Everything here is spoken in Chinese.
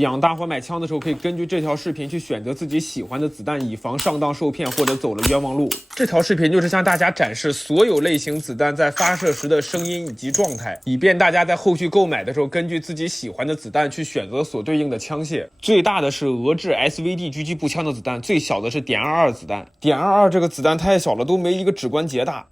养大伙买枪的时候，可以根据这条视频去选择自己喜欢的子弹，以防上当受骗或者走了冤枉路。这条视频就是向大家展示所有类型子弹在发射时的声音以及状态，以便大家在后续购买的时候根据自己喜欢的子弹去选择所对应的枪械。最大的是俄制 SVD 狙击步枪的子弹，最小的是.22子弹。.22这个子弹太小了，都没一个指关节大。